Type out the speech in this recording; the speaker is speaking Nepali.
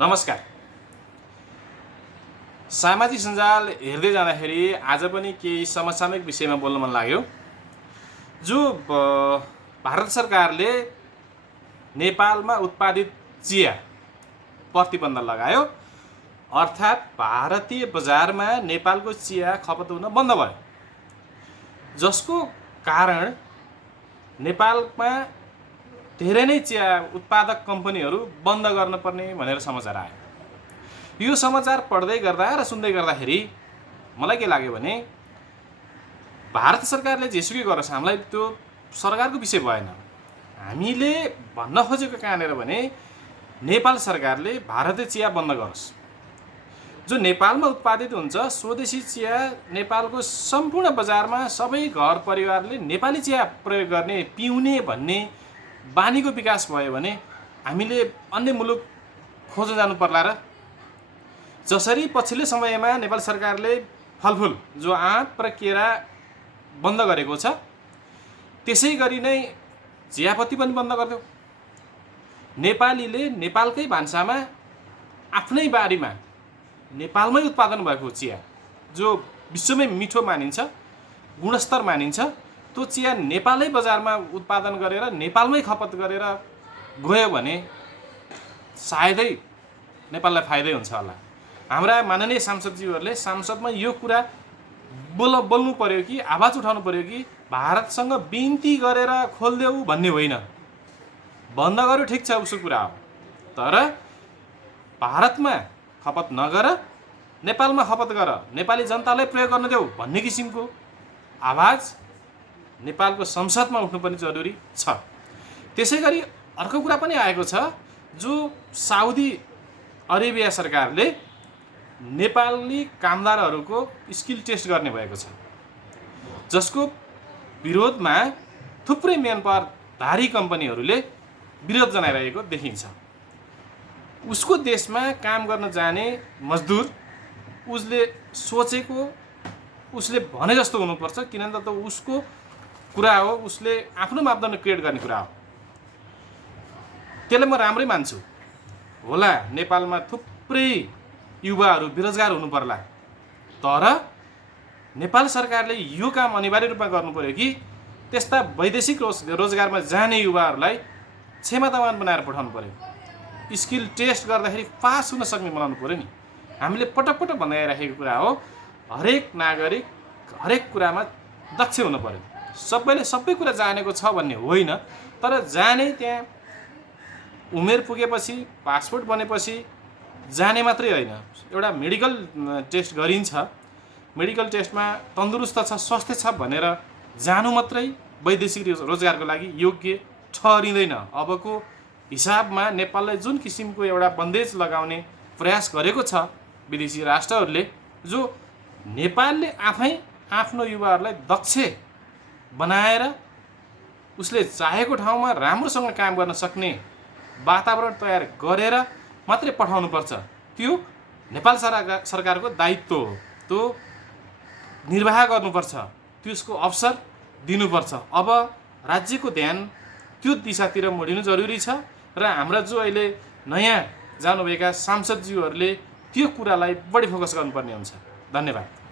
नमस्कार। सामाजिक सञ्जाल हेर्दै जाँदाखेरि आज पनि केही समसामयिक विषयमा बोल्न मन लाग्यो। जो भारत सरकारले नेपालमा उत्पादित चिया प्रतिबन्ध लगायो, अर्थात् भारतीय बजारमा नेपालको चिया खपत हुन बन्द भयो, जसको कारण नेपालमा धेरै नै चिया उत्पादक कम्पनीहरू बन्द गर्न पर्ने भनेर समाचार आयो। यो समाचार पढ्दै गर्दा र सुन्दै गर्दाखेरि मलाई के लाग्यो भने भारत सरकारले जेसुकै गरोस्, हामीलाई त्यो सरकारको विषय भएन। हामीले भन्न खोजेको कहाँनिर भने नेपाल सरकारले भारतीय चिया बन्द गरोस्। जो नेपालमा उत्पादित हुन्छ स्वदेशी चिया नेपालको सम्पूर्ण बजारमा सबै घर परिवारले नेपाली चिया प्रयोग गर्ने, पिउने भन्ने बानीको विकास भयो भने हामीले अन्य मुलुक खोज्न जानु पर्ला र? जसरी पछिल्लो समयमा नेपाल सरकारले फलफुल जो आँप र केरा बन्द गरेको छ, त्यसै गरी नै चियापत्ती पनि बन्द गरिदियो। नेपालीले नेपालकै भान्सामा आफ्नै बारीमा नेपालमै उत्पादन भएको चिया जो विश्वमै मिठो मानिन्छ, गुणस्तर मानिन्छ, त्यो चिया नेपालै बजारमा उत्पादन गरेर नेपालमै खपत गरेर गयो भने सायदै नेपाललाई फाइदै हुन्छ होला। हाम्रा माननीय सांसदज्यूहरूले संसदमा यो कुरा बोल्नु पर्यो कि आवाज उठाउनु पर्यो कि भारतसँग बिन्ती गरेर खोलिदेऊ भन्ने होइन। बन्द गर्यो ठिक छ, उसको कुरा हो, तर भारतमा खपत नगर, नेपालमा खपत गर, नेपाली जनतालाई प्रयोग गर्न देऊ भन्ने किसिमको आवाज नेपालको संसदमा उठ्नु पनि जरुरी छ। त्यसै गरी अर्को कुरा पनि आएको छ, जो साउदी अरेबिया सरकारले नेपाली कामदारहरूको स्किल टेस्ट गर्ने भएको छ, जसको विरोधमा थुप्रै म्यानपावरधारी कम्पनीहरूले विरोध जनाइरहेको देखिन्छ। उसको देशमा काम गर्न जाने मजदुर उसले सोचेको, उसले भने जस्तो हुनुपर्छ, किनभने त उसको कुरा हो, उसले आफ्नो मापदण्ड क्रिएट गर्ने कुरा हो। त्यसलाई म राम्रै मान्छु। होला नेपालमा थुप्रै युवाहरू बेरोजगार हुनु पर्ला, तर नेपाल सरकारले यो काम अनिवार्य रूपमा गर्नु पर्यो कि त्यस्ता वैदेशिक रोजगारमा जाने युवाहरूलाई क्षमतावान बनाएर पठाउनु पर्यो। स्किल टेस्ट गर्दाखेरि पास हुन सक्ने बनाउनु पर्यो नि। हामीले पटक पटक भन्दै आइराखेको कुरा हो, हरेक नागरिक हरेक कुरामा दक्ष हुनु पर्यो। सबैले सबै कुरा जानेको छ भन्ने होइन, तर जाने त्यहाँ उमेर पुगेपछि, पासपोर्ट बनेपछि जाने मात्रै होइन, एउटा मेडिकल टेस्ट गरिन्छ। मेडिकल टेस्टमा तन्दुरुस्त छ, स्वस्थ छ भनेर जानु मात्रै वैदेशिक रोजगारको लागि योग्य ठहरिँदैन। अबको हिसाबमा नेपाललाई जुन किसिमको एउटा बन्देज लगाउने प्रयास गरेको छ विदेशी राष्ट्रहरूले, जो नेपालले आफै आफ्नो युवाहरूलाई दक्ष बनाएर उसले चाहेको ठाउँमा राम्रोसँग काम गर्न सक्ने वातावरण तयार गरेर मात्रै पठाउनुपर्छ। त्यो नेपाल सरकारको दायित्व हो, त्यो निर्वाह गर्नुपर्छ, त्यसको अवसर दिनुपर्छ। अब राज्यको ध्यान त्यो दिशातिर मोडिनु जरुरी छ र हाम्रा जो अहिले नयाँ जानुभएका सांसदज्यूहरूले त्यो कुरालाई बढी फोकस गर्नुपर्ने हुन्छ। धन्यवाद।